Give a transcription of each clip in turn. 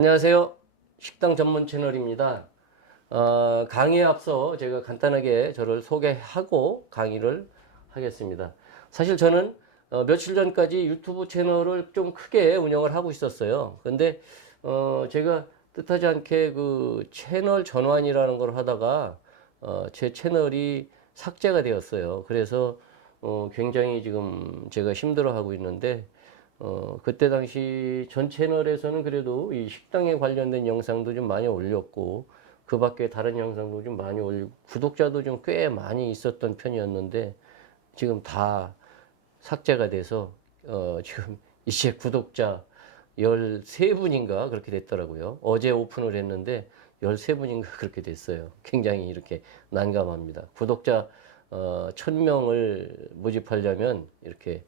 안녕하세요. 식당 전문 채널입니다. 강의에 앞서 제가 간단하게 저를 소개하고 강의를 하겠습니다. 사실 저는 며칠 전까지 유튜브 채널을 좀 크게 운영을 하고 있었어요. 근데 제가 뜻하지 않게 그 채널 전환이라는 걸 하다가 제 채널이 삭제가 되었어요. 그래서 굉장히 지금 제가 힘들어하고 있는데 그때 당시 전 채널에서는 그래도 이 식당에 관련된 영상도 좀 많이 올렸고, 그 밖에 다른 영상도 좀 많이 올리고, 구독자도 좀 꽤 많이 있었던 편이었는데, 지금 다 삭제가 돼서, 지금 이제 구독자 13분인가 그렇게 됐더라고요. 어제 오픈을 했는데, 13분인가 그렇게 됐어요. 굉장히 이렇게 난감합니다. 구독자, 1000명을 모집하려면 이렇게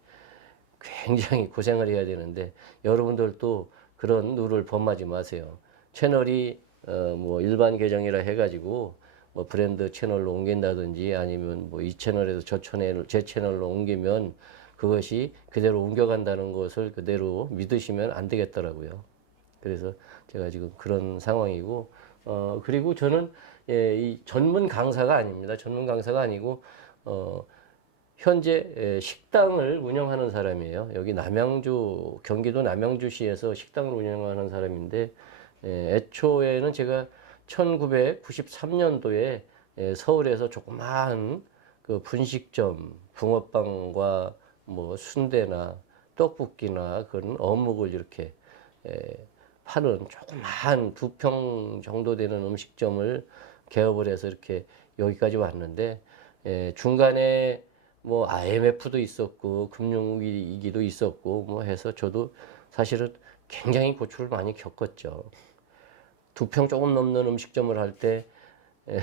굉장히 고생을 해야 되는데 여러분들도 그런 룰을 범하지 마세요. 채널이 뭐 일반 계정이라 해가지고 뭐 브랜드 채널로 옮긴다든지 아니면 뭐 이 채널에서 저 채널 제 채널로 옮기면 그것이 그대로 옮겨간다는 것을 그대로 믿으시면 안 되겠더라고요. 그래서 제가 지금 그런 상황이고 그리고 저는 이 전문 강사가 아닙니다. 전문 강사가 아니고 현재 식당을 운영하는 사람이에요. 여기 남양주, 경기도 남양주시에서 식당을 운영하는 사람인데, 애초에는 제가 1993년도에 서울에서 조그마한 그 분식점, 붕어빵과 뭐 순대나 떡볶이나 그런 어묵을 이렇게 파는 조그마한 2평 정도 되는 음식점을 개업을 해서 이렇게 여기까지 왔는데, 중간에 뭐 IMF도 있었고 금융위기도 있었고 뭐 해서 저도 사실은 굉장히 고초를 많이 겪었죠. 2평 조금 넘는 음식점을 할 때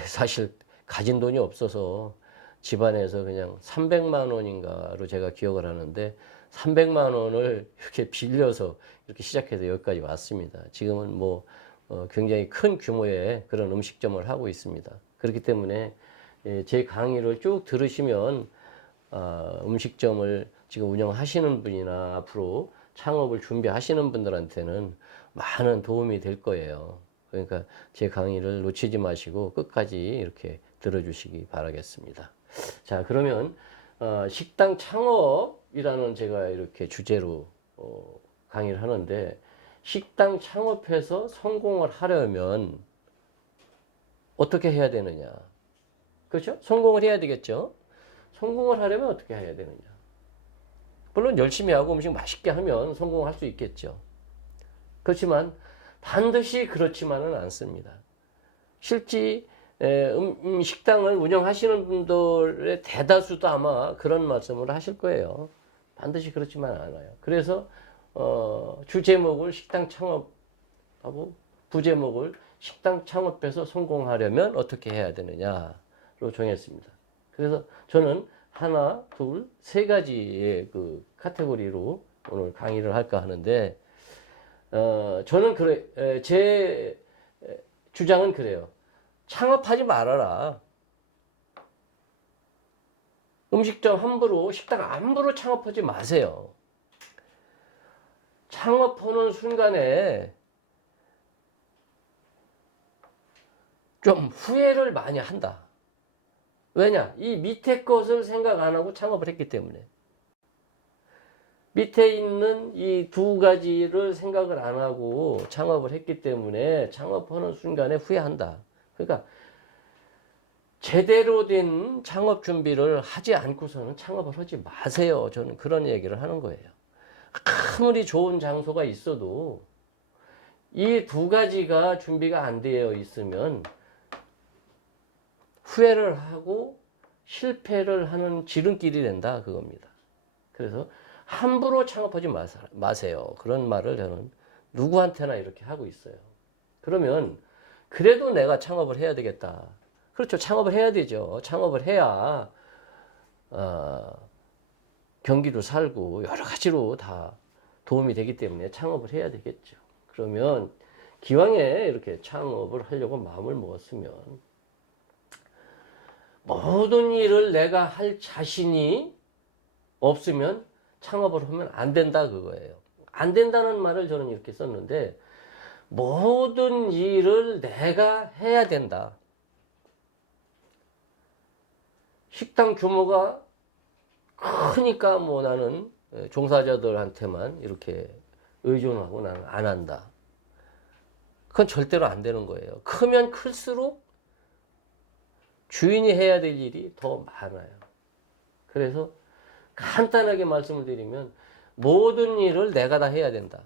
사실 가진 돈이 없어서 집안에서 그냥 300만 원인가로 제가 기억을 하는데 300만 원을 이렇게 빌려서 이렇게 시작해서 여기까지 왔습니다. 지금은 뭐 굉장히 큰 규모의 그런 음식점을 하고 있습니다. 그렇기 때문에 제 강의를 쭉 들으시면 음식점을 지금 운영하시는 분이나 앞으로 창업을 준비하시는 분들한테는 많은 도움이 될 거예요. 그러니까 제 강의를 놓치지 마시고 끝까지 이렇게 들어주시기 바라겠습니다. 자, 그러면 식당 창업이라는 제가 이렇게 주제로 강의를 하는데, 식당 창업해서 성공을 하려면 어떻게 해야 되느냐? 그렇죠? 성공을 해야 되겠죠? 성공을 하려면 어떻게 해야 되느냐? 물론 열심히 하고 음식 맛있게 하면 성공할 수 있겠죠. 그렇지만 반드시 그렇지만은 않습니다. 실제 식당을 운영하시는 분들의 대다수도 아마 그런 말씀을 하실 거예요. 반드시 그렇지만 않아요. 그래서 주 제목을 식당 창업하고 부제목을 식당 창업해서 성공하려면 어떻게 해야 되느냐로 정했습니다. 그래서 저는 하나, 둘, 세 가지의 그 카테고리로 오늘 강의를 할까 하는데, 저는 제 주장은 그래요. 창업하지 말아라. 음식점 함부로, 식당 함부로 창업하지 마세요. 창업하는 순간에 좀 후회를 많이 한다. 왜냐? 이 밑에 것을 생각 안 하고 창업을 했기 때문에. 밑에 있는 이 두 가지를 생각을 안 하고 창업을 했기 때문에 창업하는 순간에 후회한다. 그러니까 제대로 된 창업 준비를 하지 않고서는 창업을 하지 마세요. 저는 그런 얘기를 하는 거예요. 아무리 좋은 장소가 있어도 이 두 가지가 준비가 안 되어 있으면 후회를 하고 실패를 하는 지름길이 된다. 그겁니다. 그래서 함부로 창업하지 마세요. 그런 말을 저는 누구한테나 이렇게 하고 있어요. 그러면 그래도 내가 창업을 해야 되겠다. 그렇죠. 창업을 해야 되죠. 창업을 해야 경기도 살고 여러 가지로 다 도움이 되기 때문에 창업을 해야 되겠죠. 그러면 기왕에 이렇게 창업을 하려고 마음을 먹었으면 모든 일을 내가 할 자신이 없으면 창업을 하면 안 된다 그거예요. 안 된다는 말을 저는 이렇게 썼는데, 모든 일을 내가 해야 된다. 식당 규모가 크니까 뭐 나는 종사자들한테만 이렇게 의존하고 나는 안 한다. 그건 절대로 안 되는 거예요. 크면 클수록 주인이 해야 될 일이 더 많아요. 그래서 간단하게 말씀을 드리면 모든 일을 내가 다 해야 된다.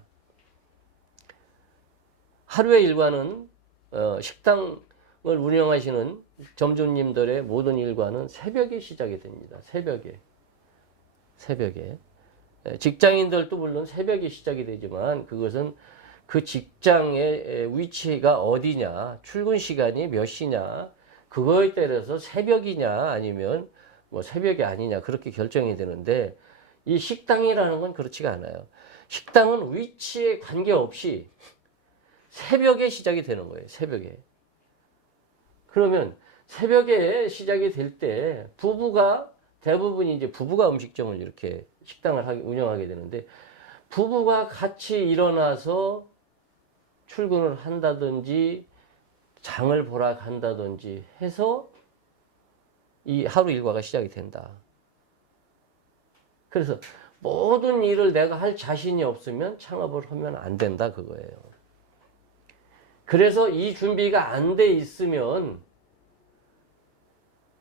하루의 일과는 식당을 운영하시는 점주님들의 모든 일과는 새벽에 시작이 됩니다. 새벽에. 직장인들도 물론 새벽에 시작이 되지만 그것은 그 직장의 위치가 어디냐, 출근 시간이 몇 시냐, 그거에 따라서 새벽이냐 아니면 뭐 새벽이 아니냐 그렇게 결정이 되는데 이 식당이라는 건 그렇지가 않아요. 식당은 위치에 관계없이 새벽에 시작이 되는 거예요. 새벽에. 그러면 새벽에 시작이 될 때 부부가 대부분이 이제 부부가 음식점을 이렇게 식당을 운영하게 되는데 부부가 같이 일어나서 출근을 한다든지 장을 보러 간다든지 해서 이 하루 일과가 시작이 된다. 그래서 모든 일을 내가 할 자신이 없으면 창업을 하면 안 된다 그거예요. 그래서 이 준비가 안 돼 있으면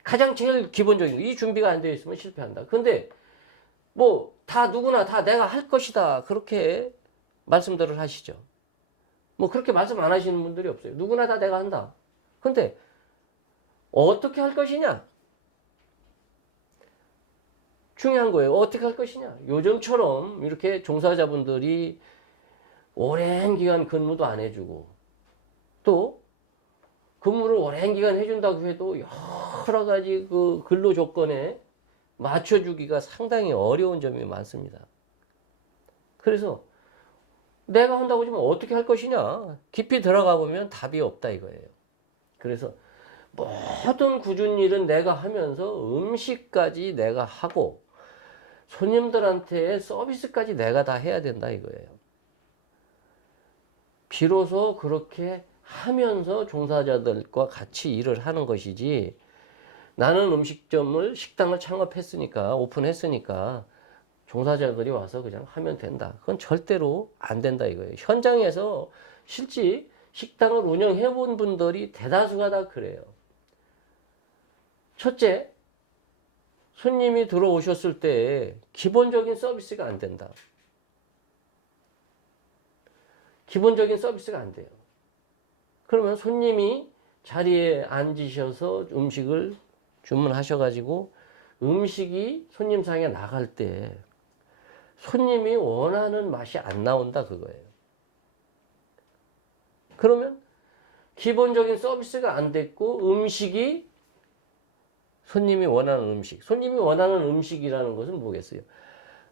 가장 제일 기본적인 이 준비가 안 돼 있으면 실패한다. 근데 뭐 다 누구나 다 내가 할 것이다 그렇게 말씀들을 하시죠. 뭐 그렇게 말씀 안 하시는 분들이 없어요. 누구나 다 내가 한다. 근데 어떻게 할 것이냐? 중요한 거예요. 어떻게 할 것이냐? 요즘처럼 이렇게 종사자분들이 오랜 기간 근무도 안 해주고 또 근무를 오랜 기간 해준다고 해도 여러 가지 그 근로 조건에 맞춰주기가 상당히 어려운 점이 많습니다. 그래서 내가 한다고 하지만 어떻게 할 것이냐? 깊이 들어가 보면 답이 없다 이거예요. 그래서 모든 굳은 일은 내가 하면서 음식까지 내가 하고 손님들한테 서비스까지 내가 다 해야 된다 이거예요. 비로소 그렇게 하면서 종사자들과 같이 일을 하는 것이지 나는 음식점을 식당을 창업했으니까 오픈했으니까 종사자들이 와서 그냥 하면 된다. 그건 절대로 안 된다 이거예요. 현장에서 실제 식당을 운영해 본 분들이 대다수가 다 그래요. 첫째, 손님이 들어오셨을 때 기본적인 서비스가 안 된다. 기본적인 서비스가 안 돼요. 그러면 손님이 자리에 앉으셔서 음식을 주문하셔가지고 음식이 손님상에 나갈 때 손님이 원하는 맛이 안 나온다 그거예요. 그러면 기본적인 서비스가 안 됐고 음식이 손님이 원하는 음식. 손님이 원하는 음식이라는 것은 뭐겠어요?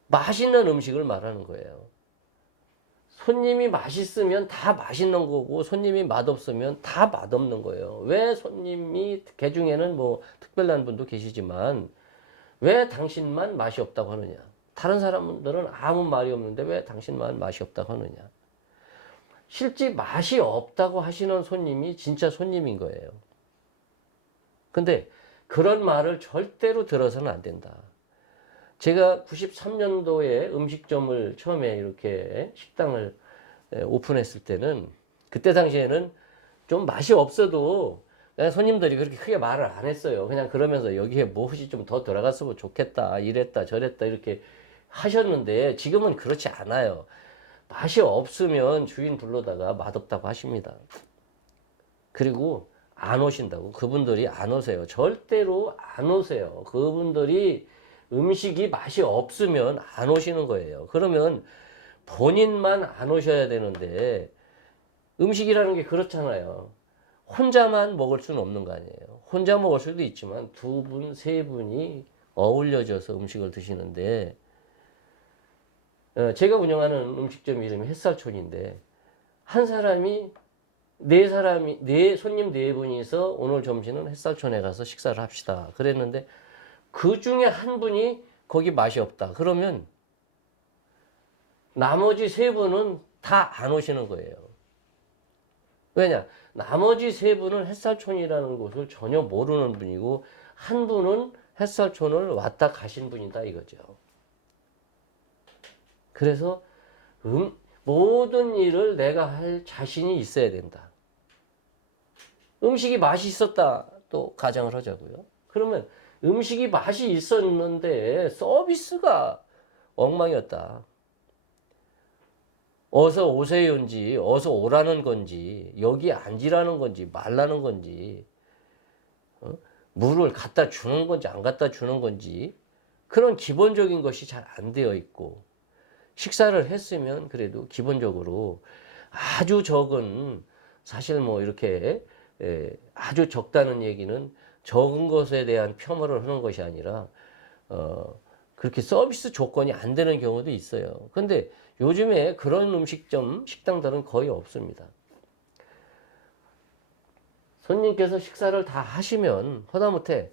맛있는 음식을 말하는 거예요. 손님이 맛있으면 다 맛있는 거고 손님이 맛없으면 다 맛없는 거예요. 왜 손님이 개 중에는 뭐 특별한 분도 계시지만 왜 당신만 맛이 없다고 하느냐? 다른 사람들은 아무 말이 없는데 왜 당신만 맛이 없다고 하느냐? 실제 맛이 없다고 하시는 손님이 진짜 손님인 거예요. 근데 그런 말을 절대로 들어서는 안 된다. 제가 93년도에 음식점을 처음에 이렇게 식당을 오픈했을 때는 그때 당시에는 좀 맛이 없어도 그냥 손님들이 그렇게 크게 말을 안 했어요. 그냥 그러면서 여기에 무엇이 좀 더 들어갔으면 좋겠다, 이랬다, 저랬다 이렇게 하셨는데 지금은 그렇지 않아요. 맛이 없으면 주인 불러다가 맛없다고 하십니다. 그리고 안 오신다고. 그분들이 안 오세요. 절대로 안 오세요. 그분들이 음식이 맛이 없으면 안 오시는 거예요. 그러면 본인만 안 오셔야 되는데 음식이라는 게 그렇잖아요. 혼자만 먹을 수는 없는 거 아니에요. 혼자 먹을 수도 있지만 두 분, 세 분이 어울려져서 음식을 드시는데 제가 운영하는 음식점 이름이 햇살촌인데 한 사람이 네 손님 네 분이서 오늘 점심은 햇살촌에 가서 식사를 합시다. 그랬는데 그 중에 한 분이 거기 맛이 없다. 그러면 나머지 세 분은 다 안 오시는 거예요. 왜냐? 나머지 세 분은 햇살촌이라는 곳을 전혀 모르는 분이고 한 분은 햇살촌을 왔다 가신 분이다 이거죠. 그래서 모든 일을 내가 할 자신이 있어야 된다. 음식이 맛이 있었다 또 가정을 하자고요. 그러면 음식이 맛이 있었는데 서비스가 엉망이었다. 어서 오세요인지 어서 오라는 건지 여기 앉으라는 건지 말라는 건지 물을 갖다 주는 건지 안 갖다 주는 건지 그런 기본적인 것이 잘 안 되어 있고 식사를 했으면 그래도 기본적으로 아주 적은 사실 뭐 이렇게 아주 적다는 얘기는 적은 것에 대한 폄하를 하는 것이 아니라 그렇게 서비스 조건이 안 되는 경우도 있어요. 근데 요즘에 그런 음식점, 식당들은 거의 없습니다. 손님께서 식사를 다 하시면 하다못해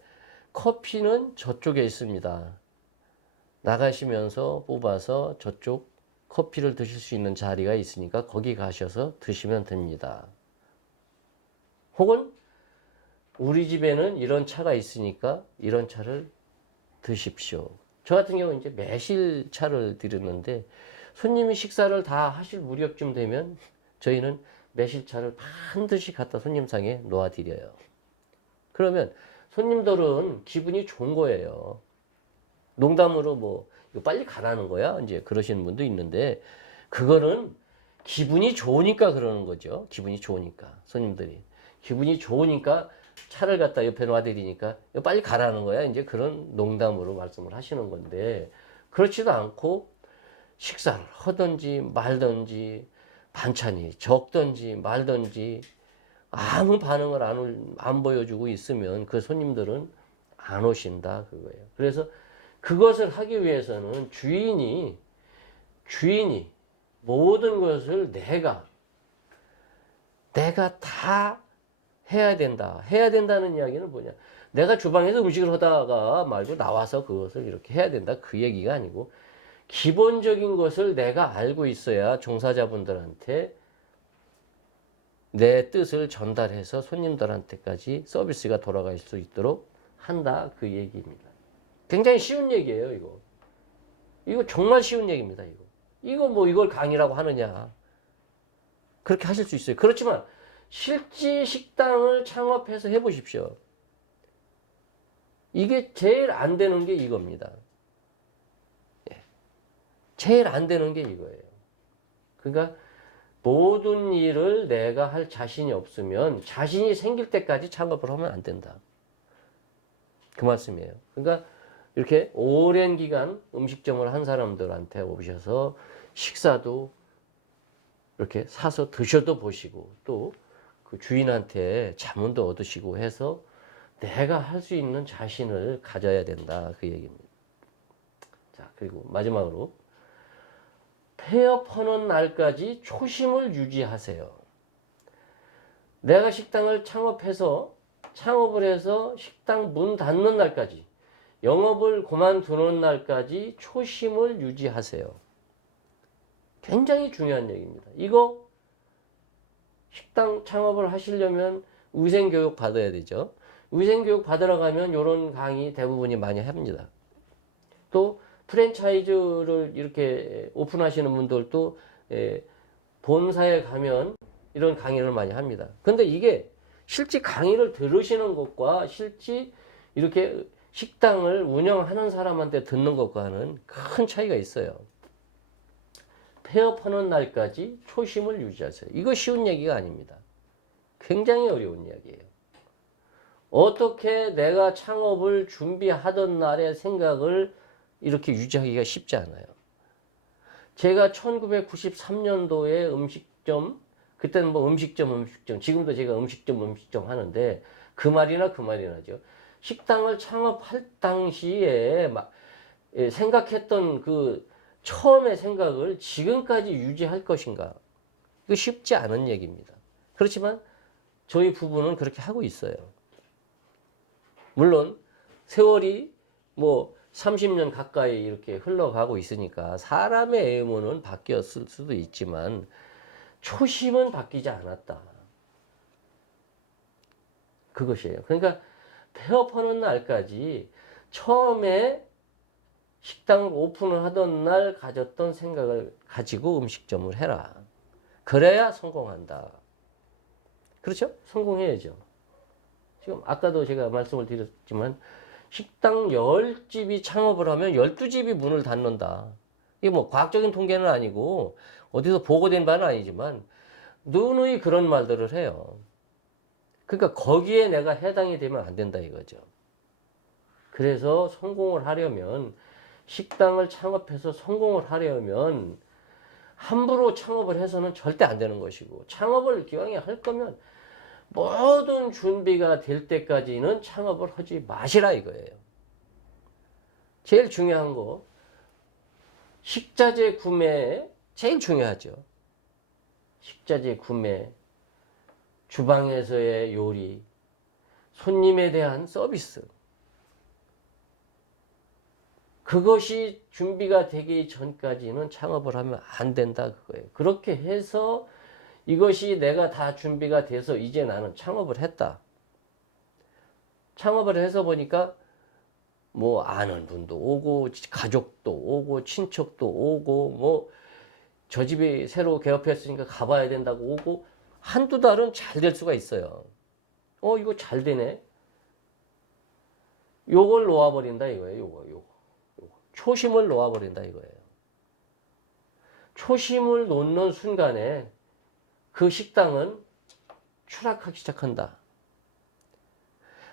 커피는 저쪽에 있습니다. 나가시면서 뽑아서 저쪽 커피를 드실 수 있는 자리가 있으니까 거기 가셔서 드시면 됩니다. 혹은 우리 집에는 이런 차가 있으니까 이런 차를 드십시오. 저 같은 경우는 이제 매실차를 드렸는데 손님이 식사를 다 하실 무렵쯤 되면 저희는 매실차를 반드시 갖다 손님상에 놓아드려요. 그러면 손님들은 기분이 좋은 거예요. 농담으로 뭐 이거 빨리 가라는 거야 이제 그러시는 분도 있는데 그거는 기분이 좋으니까 그러는 거죠. 기분이 좋으니까 손님들이 기분이 좋으니까 차를 갖다 옆에 놔드리니까 이거 빨리 가라는 거야 이제 그런 농담으로 말씀을 하시는 건데 그렇지도 않고 식사를 하든지 말든지 반찬이 적든지 말든지 아무 반응을 안 보여주고 있으면 그 손님들은 안 오신다 그거예요. 그래서 그것을 하기 위해서는 주인이 모든 것을 내가 다 해야 된다. 해야 된다는 이야기는 뭐냐? 내가 주방에서 음식을 하다가 말고 나와서 그것을 이렇게 해야 된다. 그 얘기가 아니고 기본적인 것을 내가 알고 있어야 종사자분들한테 내 뜻을 전달해서 손님들한테까지 서비스가 돌아갈 수 있도록 한다. 그 얘기입니다. 굉장히 쉬운 얘기예요, 이거. 이거 정말 쉬운 얘기입니다, 이거. 이거 뭐 이걸 강의라고 하느냐. 그렇게 하실 수 있어요. 그렇지만 실제 식당을 창업해서 해보십시오. 이게 제일 안 되는 게 이겁니다. 제일 안 되는 게 이거예요. 그러니까 모든 일을 내가 할 자신이 없으면 자신이 생길 때까지 창업을 하면 안 된다. 그 말씀이에요. 그러니까 이렇게 오랜 기간 음식점을 한 사람들한테 오셔서 식사도 이렇게 사서 드셔도 보시고 또 그 주인한테 자문도 얻으시고 해서 내가 할 수 있는 자신을 가져야 된다. 그 얘기입니다. 자, 그리고 마지막으로 폐업하는 날까지 초심을 유지하세요. 내가 식당을 창업을 해서 식당 문 닫는 날까지 영업을 그만두는 날까지 초심을 유지하세요. 굉장히 중요한 얘기입니다. 이거 식당 창업을 하시려면 위생교육 받아야 되죠. 위생교육 받으러 가면 이런 강의 대부분이 많이 합니다. 또 프랜차이즈를 이렇게 오픈하시는 분들도 본사에 가면 이런 강의를 많이 합니다. 근데 이게 실제 강의를 들으시는 것과 실제 이렇게 식당을 운영하는 사람한테 듣는 것과는 큰 차이가 있어요. 폐업하는 날까지 초심을 유지하세요. 이거 쉬운 얘기가 아닙니다. 굉장히 어려운 이야기예요. 어떻게 내가 창업을 준비하던 날의 생각을 이렇게 유지하기가 쉽지 않아요. 제가 1993년도에 음식점, 그때는 뭐 음식점, 지금도 제가 음식점 하는데 그 말이나죠. 식당을 창업할 당시에 막 생각했던 그 처음의 생각을 지금까지 유지할 것인가? 이거 쉽지 않은 얘기입니다. 그렇지만 저희 부부는 그렇게 하고 있어요. 물론 세월이 뭐 30년 가까이 이렇게 흘러가고 있으니까 사람의 애무는 바뀌었을 수도 있지만 초심은 바뀌지 않았다. 그것이에요. 그러니까 폐업하는 날까지 처음에 식당을 오픈을 하던 날 가졌던 생각을 가지고 음식점을 해라. 그래야 성공한다. 그렇죠? 성공해야죠. 지금 아까도 제가 말씀을 드렸지만 식당 10집이 창업을 하면 12집이 문을 닫는다. 이게 뭐 과학적인 통계는 아니고 어디서 보고된 바는 아니지만 누누이 그런 말들을 해요. 그러니까 거기에 내가 해당이 되면 안 된다 이거죠. 그래서 성공을 하려면 식당을 창업해서 성공을 하려면 함부로 창업을 해서는 절대 안 되는 것이고 창업을 기왕에 할 거면 모든 준비가 될 때까지는 창업을 하지 마시라 이거예요. 제일 중요한 거 식자재 구매 제일 중요하죠. 식자재 구매, 주방에서의 요리, 손님에 대한 서비스. 그것이 준비가 되기 전까지는 창업을 하면 안 된다 그거예요. 그렇게 해서 이것이 내가 다 준비가 돼서 이제 나는 창업을 했다. 창업을 해서 보니까 뭐 아는 분도 오고 가족도 오고 친척도 오고 뭐 저 집이 새로 개업했으니까 가봐야 된다고 오고 한두 달은 잘 될 수가 있어요. 이거 잘 되네. 요걸 놓아버린다 이거예요. 요거. 초심을 놓아버린다 이거예요. 초심을 놓는 순간에 그 식당은 추락하기 시작한다.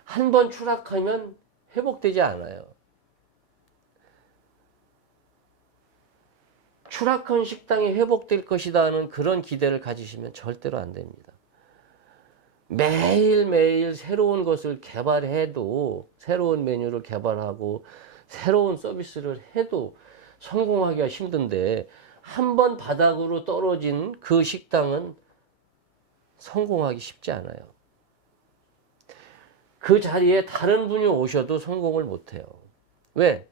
한 번 추락하면 회복되지 않아요. 추락한 식당이 회복될 것이라는 그런 기대를 가지시면 절대로 안 됩니다. 매일매일 새로운 것을 개발해도 새로운 메뉴를 개발하고 새로운 서비스를 해도 성공하기가 힘든데 한 번 바닥으로 떨어진 그 식당은 성공하기 쉽지 않아요. 그 자리에 다른 분이 오셔도 성공을 못해요. 왜?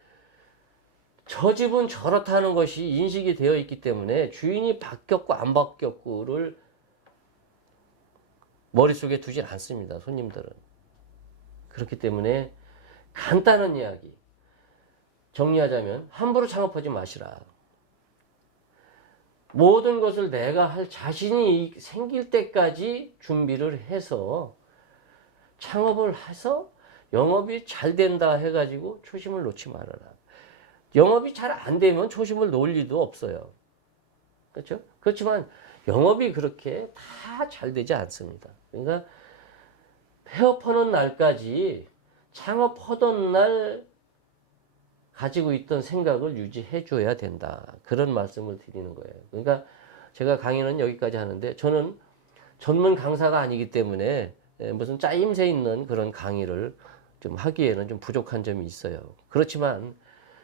저 집은 저렇다는 것이 인식이 되어 있기 때문에 주인이 바뀌었고 안 바뀌었고를 머릿속에 두질 않습니다. 손님들은. 그렇기 때문에 간단한 이야기 정리하자면 함부로 창업하지 마시라. 모든 것을 내가 할 자신이 생길 때까지 준비를 해서 창업을 해서 영업이 잘 된다 해가지고 초심을 놓지 말아라. 영업이 잘 안 되면 초심을 놓을 리도 없어요. 그렇죠? 그렇지만 영업이 그렇게 다 잘 되지 않습니다. 그러니까 폐업하는 날까지 창업하던 날 가지고 있던 생각을 유지해 줘야 된다. 그런 말씀을 드리는 거예요. 그러니까 제가 강의는 여기까지 하는데 저는 전문 강사가 아니기 때문에 무슨 짜임새 있는 그런 강의를 좀 하기에는 좀 부족한 점이 있어요. 그렇지만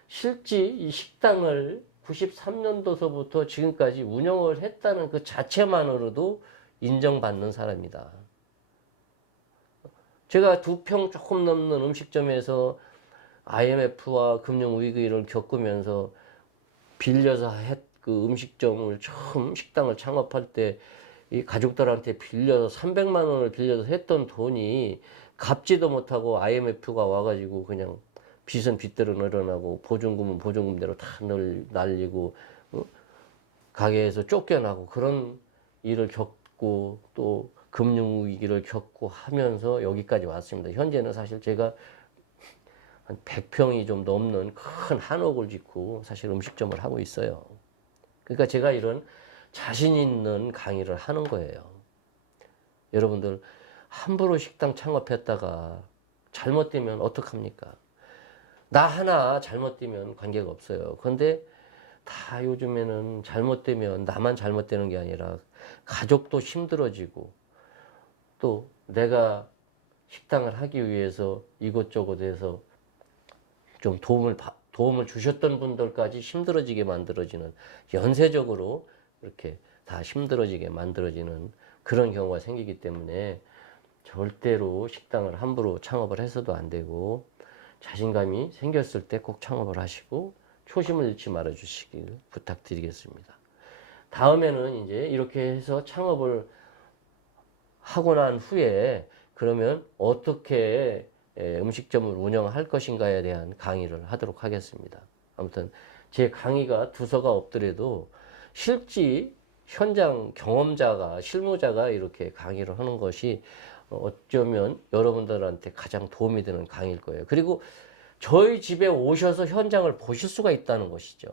실제 이 식당을 93년도서부터 지금까지 운영을 했다는 그 자체만으로도 인정받는 사람이다. 제가 2평 조금 넘는 음식점에서 IMF와 금융위기를 겪으면서 빌려서 그 음식점을 처음 식당을 창업할 때 이 가족들한테 빌려서 300만 원을 빌려서 했던 돈이 갚지도 못하고 IMF가 와가지고 그냥 빚은 빚대로 늘어나고 보증금은 보증금대로 다 날리고 가게에서 쫓겨나고 그런 일을 겪고 또 금융위기를 겪고 하면서 여기까지 왔습니다. 현재는 사실 제가 한 100평이 좀 넘는 큰 한옥을 짓고 사실 음식점을 하고 있어요. 그러니까 제가 이런 자신 있는 강의를 하는 거예요. 여러분들 함부로 식당 창업했다가 잘못되면 어떡합니까? 나 하나 잘못되면 관계가 없어요. 그런데 다 요즘에는 잘못되면 나만 잘못되는 게 아니라 가족도 힘들어지고 또 내가 식당을 하기 위해서 이것저것 해서 좀 도움을 주셨던 분들까지 힘들어지게 만들어지는 연쇄적으로 이렇게 다 힘들어지게 만들어지는 그런 경우가 생기기 때문에 절대로 식당을 함부로 창업을 해서도 안 되고 자신감이 생겼을 때 꼭 창업을 하시고 초심을 잃지 말아 주시길 부탁드리겠습니다. 다음에는 이제 이렇게 해서 창업을 하고 난 후에 그러면 어떻게 음식점을 운영할 것인가에 대한 강의를 하도록 하겠습니다. 아무튼 제 강의가 두서가 없더라도 실제 현장 경험자가 실무자가 이렇게 강의를 하는 것이 어쩌면 여러분들한테 가장 도움이 되는 강의일 거예요. 그리고 저희 집에 오셔서 현장을 보실 수가 있다는 것이죠.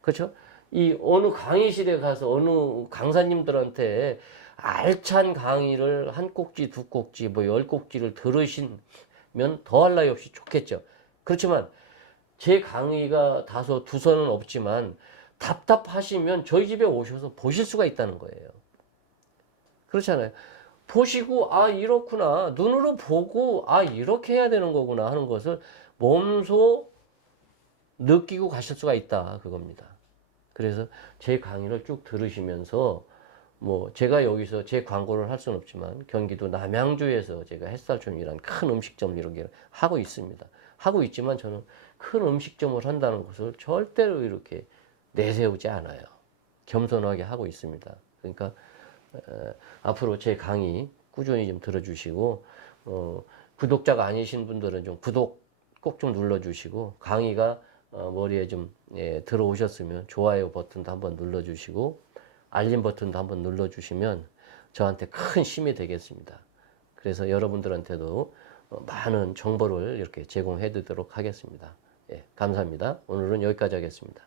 그렇죠? 이 어느 강의실에 가서 어느 강사님들한테 알찬 강의를 한 꼭지, 두 꼭지, 뭐 열 꼭지를 들으시면 더할 나위 없이 좋겠죠. 그렇지만 제 강의가 다소 두서는 없지만 답답하시면 저희 집에 오셔서 보실 수가 있다는 거예요. 그렇잖아요. 보시고 아 이렇구나 눈으로 보고 아 이렇게 해야 되는 거구나 하는 것을 몸소 느끼고 가실 수가 있다 그겁니다. 그래서 제 강의를 쭉 들으시면서 뭐 제가 여기서 제 광고를 할 수는 없지만 경기도 남양주에서 제가 햇살촌이라는 큰 음식점 이런 게 하고 있습니다. 하고 있지만 저는 큰 음식점을 한다는 것을 절대로 이렇게 내세우지 않아요. 겸손하게 하고 있습니다. 그러니까 앞으로 제 강의 꾸준히 좀 들어주시고 구독자가 아니신 분들은 좀 구독 꼭 좀 눌러주시고 강의가 머리에 좀 들어오셨으면 좋아요 버튼도 한번 눌러주시고 알림 버튼도 한번 눌러주시면 저한테 큰 힘이 되겠습니다. 그래서 여러분들한테도 많은 정보를 이렇게 제공해 드리도록 하겠습니다. 예, 감사합니다. 오늘은 여기까지 하겠습니다.